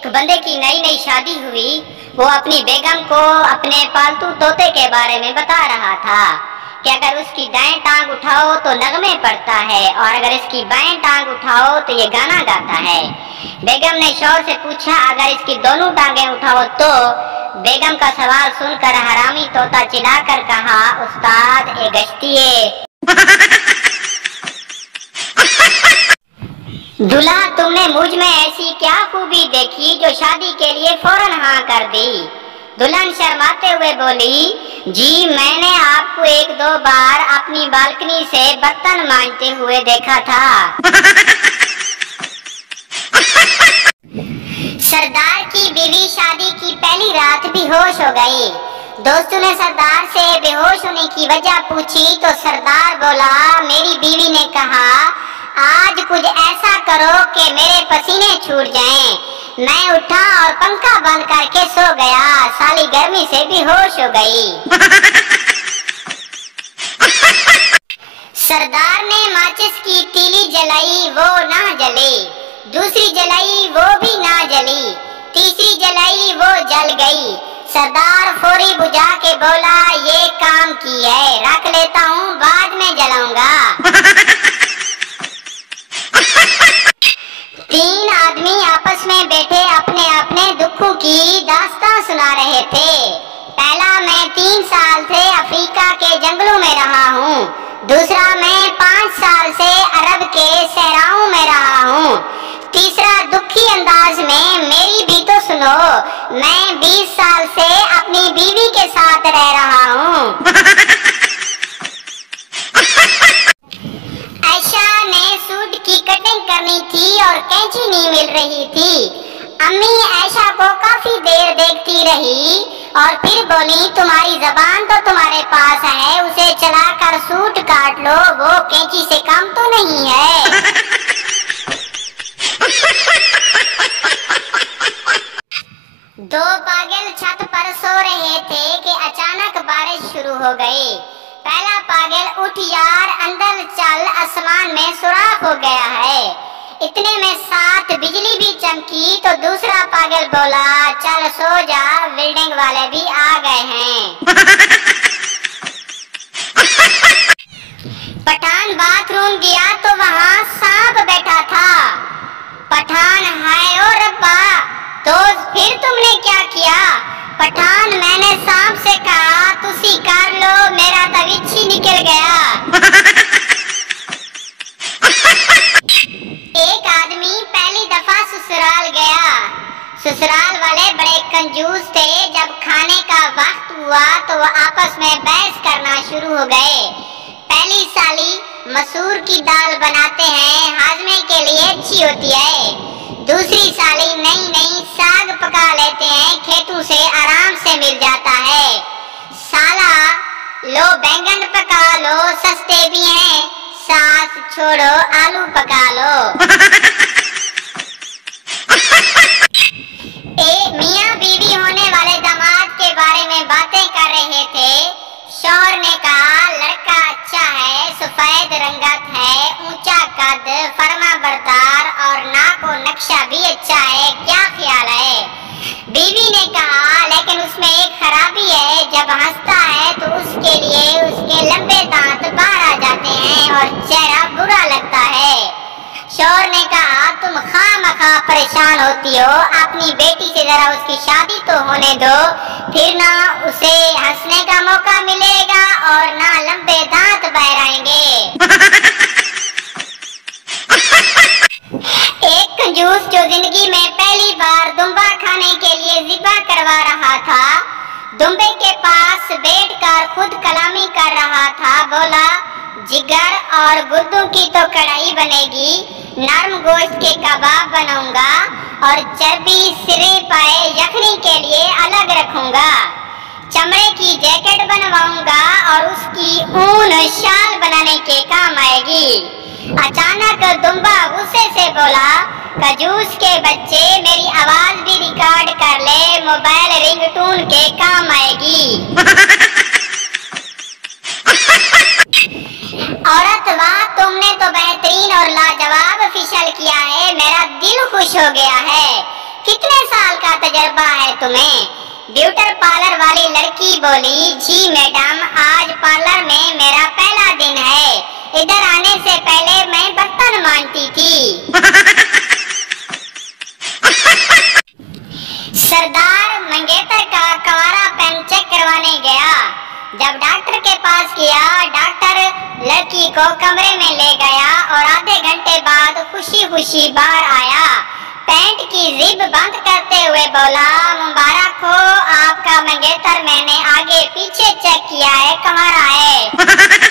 एक बंदे की नई नई शादी हुई। वो अपनी बेगम को अपने पालतू तोते के बारे में बता रहा था कि अगर उसकी दाएं टांग उठाओ तो नगमे पड़ता है और अगर इसकी बाएं टांग उठाओ तो ये गाना गाता है। बेगम ने शौहर से पूछा, अगर इसकी दोनों टांगें उठाओ तो? बेगम का सवाल सुनकर हरामी तोता चिल्लाकर कहा, उस्ताद ए गश्तिए। दूल्हा, तुमने मुझ में ऐसी क्या खूबी देखी जो शादी के लिए फौरन हाँ कर दी? दुल्हन शर्माते हुए बोली, जी मैंने आपको एक दो बार अपनी बालकनी से बर्तन मांजते हुए देखा था। सरदार की बीवी शादी की पहली रात बेहोश हो गई। दोस्तों ने सरदार से बेहोश होने की वजह पूछी तो सरदार बोला, मेरी बीवी ने कहा, आज कुछ ऐसा करो कि मेरे पसीने छूट जाएं। मैं उठा और पंखा बंद करके सो गया। साली गर्मी से बेहोश हो गई। सरदार ने माचिस की तीली जलाई, वो ना जली। दूसरी जलाई, वो भी ना जली। तीसरी जलाई, वो जल गई। सरदार फौरी बुझा के बोला, ये काम की है, रख लेता हूँ, बाद में जलाऊंगा। तीन आदमी आपस में बैठे अपने अपने दुखों की दास्तां सुना रहे थे। पहला, मैं 3 साल से अफ्रीका के जंगलों में रहा हूँ। दूसरा, मैं 5 साल से अरब के सहराओं में रहा हूँ। तीसरा, दुखी अंदाज में, मेरी भी तो सुनो, मैं 20 साल से अपनी बीवी के साथ रह रहा हूँ। आयशा ने सूट की कटिंग करनी थी और कैंची नहीं मिल रही थी। अम्मी आयशा को काफी देर देखती रही और फिर बोली, तुम्हारी जबान तो तुम्हारे पास है, उसे चलाकर सूट काट लो, वो कैंची से कम तो नहीं है। दो पागल छत पर सो रहे थे कि अचानक बारिश शुरू हो गई। पहला पागल, उठ यार, अंदर चल, आसमान में सुराख हो गया है। इतने में 7 बिजली भी चमकी तो दूसरा पागल बोला, चल सो जा, बिल्डिंग वाले भी आ गए हैं। पठान बाथरूम गया तो वहाँ सांप बैठा था। पठान, हाय ओ रब्बा, तो फिर तुमने क्या किया? पठान, मैंने सांप से कहा, तुसी कर लो, मेरा तविच्छी निकल गया। एक आदमी पहली दफा ससुराल गया। ससुराल वाले बड़े कंजूस थे। जब खाने का वक्त हुआ तो वो आपस में बहस करना शुरू हो गए। पहली साली मसूर की दाल बनाते हैं, हाजमे के लिए अच्छी होती है। दूसरी साली नहीं साग पका लेते हैं, खेतों से आराम से मिल जाता है। साला, लो बैंगन पका लो, सस्ते भी हैं। सास छोड़ो, आलू पका लो। मियाँ बीवी होने वाले दामाद के बारे में बातें कर रहे थे। शौहर ने कहा, लड़का अच्छा है, सफेद रंगत है, ऊंचा कद, फर्मा बरदार और नाक और नक्शा भी अच्छा है, क्या ख्याल है? बीवी ने कहा, लेकिन उसमें एक खराबी है, जब हंसता है तो उसके लिए उसके लंबे दांत बाहर आ जाते हैं और चेहरा बुरा लगता है। शौहर ने कहा, तुम खामखा परेशान होती हो, अपनी बेटी से जरा उसकी शादी तो होने दो, फिर ना उसे हंसने का मौका मिलेगा और ना लंबे दांत बाहर आएंगे। एक कंजूस जो जिंदगी में पहली बार दुम्बा खाने के लिए ज़िबा करवा रहा था, दुम्बे के पास बैठकर खुद कलामी कर रहा था, बोला, जिगर और गुर्दों की तो कढ़ाई बनेगी, नरम गोश्त के कबाब बनाऊंगा और चर्बी सिरे पाए यखनी के लिए अलग रखूंगा। चमड़े की जैकेट बनवाऊंगा और उसकी ऊन शाल बनाने के काम आएगी। अचानक दुम्बा गुस्से से बोला, खजूस के बच्चे, मेरी आवाज भी रिकॉर्ड कर ले, मोबाइल रिंगटोन के काम आएगी। औरत, वाह, तुमने तो बेहतरीन और लाजवाब फिशल किया है, मेरा दिल खुश हो गया है। कितने साल का तजर्बा है तुम्हें? ब्यूटी पार्लर वाली लड़की बोली, जी मैडम, आज पार्लर में मेरा पहला दिन है। इधर आने से पहले मैं बर्तन मांजती थी। सरदार मंगेतर का कंवारापन चेक करवाने गया। जब डॉक्टर के पास गया, डॉक्टर लड़की को कमरे में ले गया और आधे घंटे बाद खुशी खुशी बाहर आया। पैंट की जिप बंद करते हुए बोला, मुबारक हो आपका मंगेतर, मैंने आगे पीछे चेक किया है, कंवारा है।